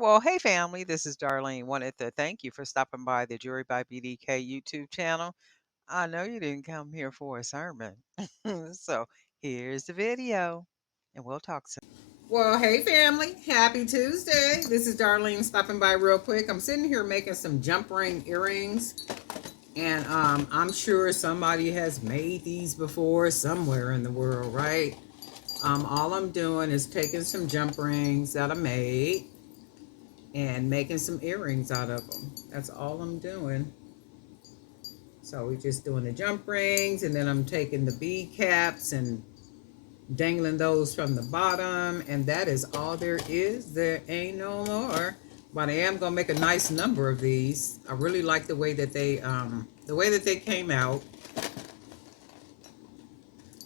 Well, hey family, this is Darlene. Wanted to thank you for stopping by the Jury by BDK YouTube channel. I know you didn't come here for a sermon. So here's the video, and we'll talk soon. Well, hey family, happy Tuesday. This is Darlene stopping by real quick. I'm sitting here making some jump ring earrings, and I'm sure somebody has made these before somewhere in the world, right? All I'm doing is taking some jump rings that I made and making some earrings out of them. That's all I'm doing. So we're just doing the jump rings, and then I'm taking the bead caps and dangling those from the bottom, and that is all there is. There ain't no more. But I am gonna make a nice number of these. I really like the way that they came out,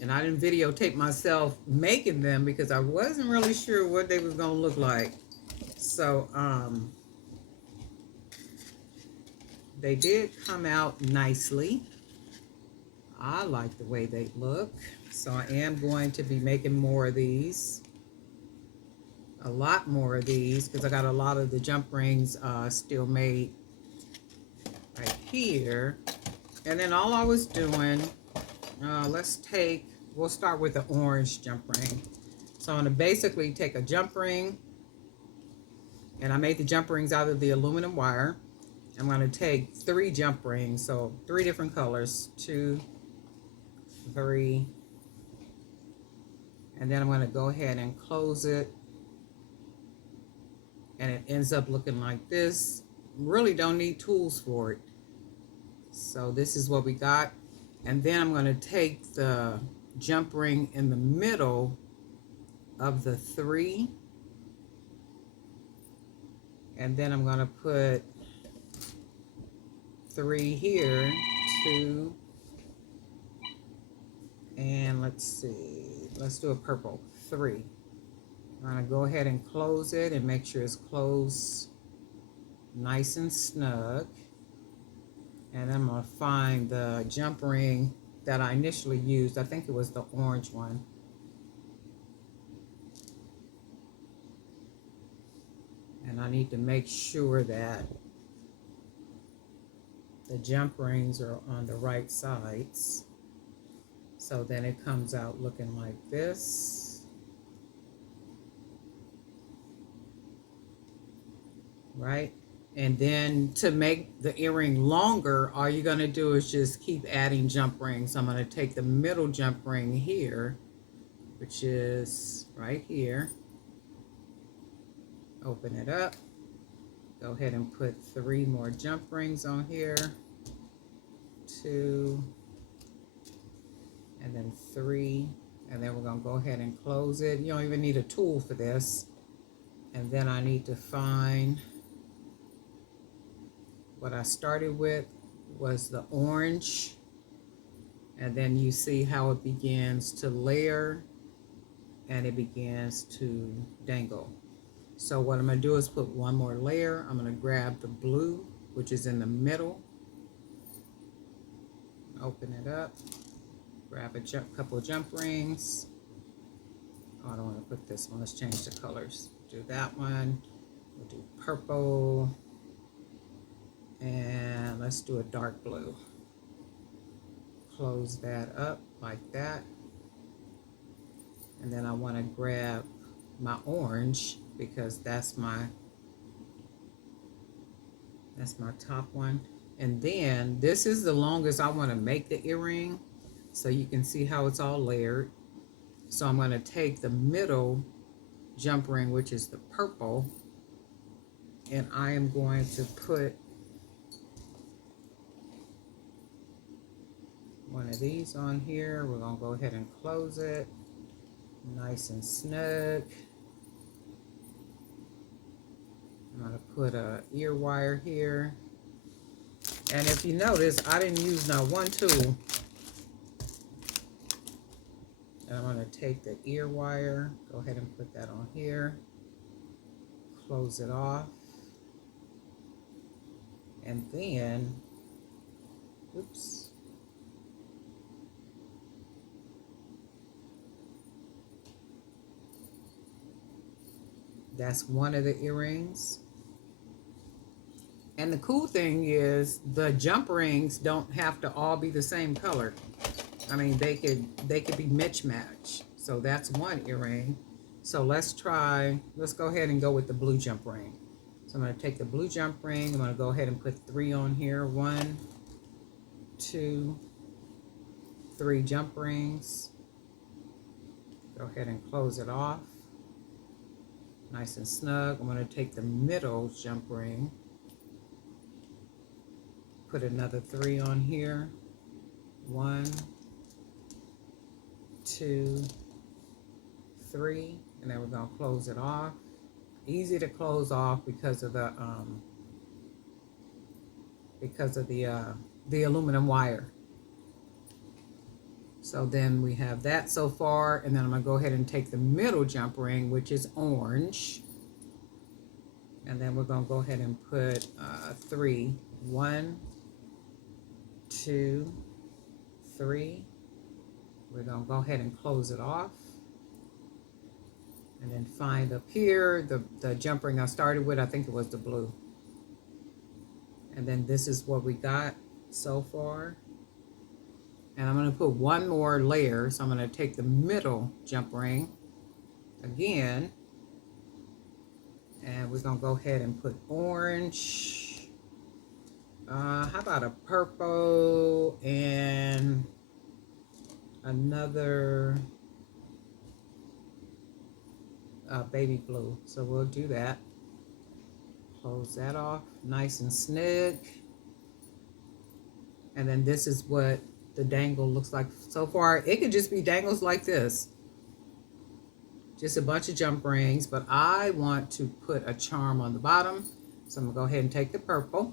and I didn't videotape myself making them because I wasn't really sure what they was gonna look like. So they did come out nicely. I like the way they look, so I am going to be making more of these, a lot more of these, because I got a lot of the jump rings still made right here. And then all I was doing, we'll start with the orange jump ring. So I'm going to basically take a jump ring, and I made the jump rings out of the aluminum wire. I'm going to take 3 jump rings, so 3 different colors, 2, 3, and then I'm going to go ahead and close it, and it ends up looking like this. Really don't need tools for it. So this is what we got. And then I'm going to take the jump ring in the middle of the 3, and then I'm going to put 3 here, 2, and let's do a purple, 3. I'm going to go ahead and close it and make sure it's closed nice and snug. And I'm going to find the jump ring that I initially used. I think it was the orange one. And I need to make sure that the jump rings are on the right sides. So then it comes out looking like this. Right? And then to make the earring longer, all you're going to do is just keep adding jump rings. I'm going to take the middle jump ring here, which is right here. Open it up. Go ahead and put 3 more jump rings on here. 2, and then 3. And then we're going to go ahead and close it. You don't even need a tool for this. And then I need to find what I started with was the orange, and then you see how it begins to layer and it begins to dangle. So what I'm going to do is put 1 more layer. I'm going to grab the blue, which is in the middle, open it up, grab a couple of jump rings. Oh, I don't want to put this one. Let's change the colors. Do that one. We'll do purple. And let's do a dark blue. Close that up like that. And then I want to grab my orange because that's my top one. And then this is the longest I want to make the earring, so you can see how it's all layered. So I'm going to take the middle jump ring, which is the purple, and I am going to put one of these on here. We're going to go ahead and close it nice and snug. I'm going to put a ear wire here. And if you notice, I didn't use not one tool. And I'm going to take the ear wire, go ahead and put that on here, close it off, and then, oops, that's one of the earrings. And the cool thing is the jump rings don't have to all be the same color. I mean, they could be mismatched. So that's one earring. So let's go ahead and go with the blue jump ring. So I'm going to take the blue jump ring. I'm going to go ahead and put 3 on here. 1, 2, 3 jump rings. Go ahead and close it off. Nice and snug. I'm going to take the middle jump ring. Put another 3 on here. 1, 2, 3. And then we're going to close it off. Easy to close off because of the aluminum wire. So then we have that so far, and then I'm going to go ahead and take the middle jump ring, which is orange, and then we're going to go ahead and put 3. 1, 2, 3. We're going to go ahead and close it off, and then find up here the jump ring I started with. I think it was the blue, and then this is what we got so far. And I'm going to put one more layer. So I'm going to take the middle jump ring again. And we're going to go ahead and put orange. How about a purple and another baby blue. So we'll do that. Close that off nice and snug. And then this is what the dangle looks like so far. It could just be dangles like this, just a bunch of jump rings, but I want to put a charm on the bottom, so I'm gonna go ahead and take the purple,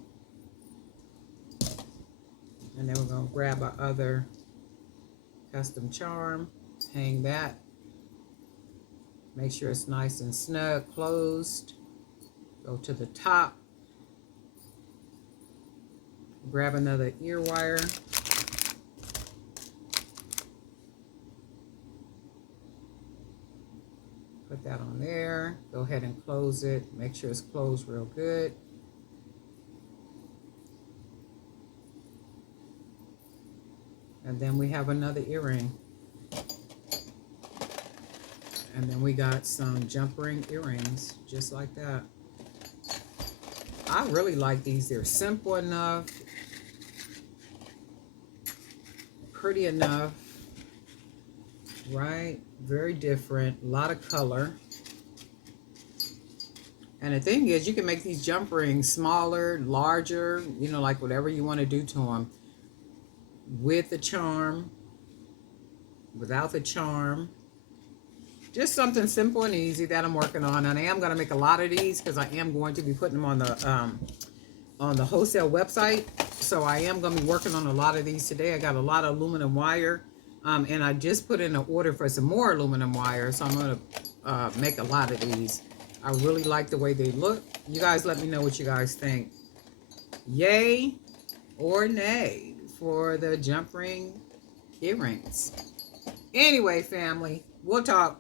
and then we're gonna grab our other custom charm, hang that, make sure it's nice and snug closed, go to the top, grab another ear wire, put that on there. Go ahead and close it. Make sure it's closed real good. And then we have another earring. And then we got some jump ring earrings, just like that. I really like these. They're simple enough, pretty enough, right? Very different, a lot of color. And the thing is, you can make these jump rings smaller, larger, you know, like whatever you want to do to them. With the charm, without the charm. Just something simple and easy that I'm working on. And I am going to make a lot of these because I am going to be putting them on the wholesale website. So I am going to be working on a lot of these today. I got a lot of aluminum wire. And I just put in an order for some more aluminum wire. So I'm going to make a lot of these. I really like the way they look. You guys let me know what you guys think. Yay or nay for the jump ring earrings. Anyway, family, we'll talk.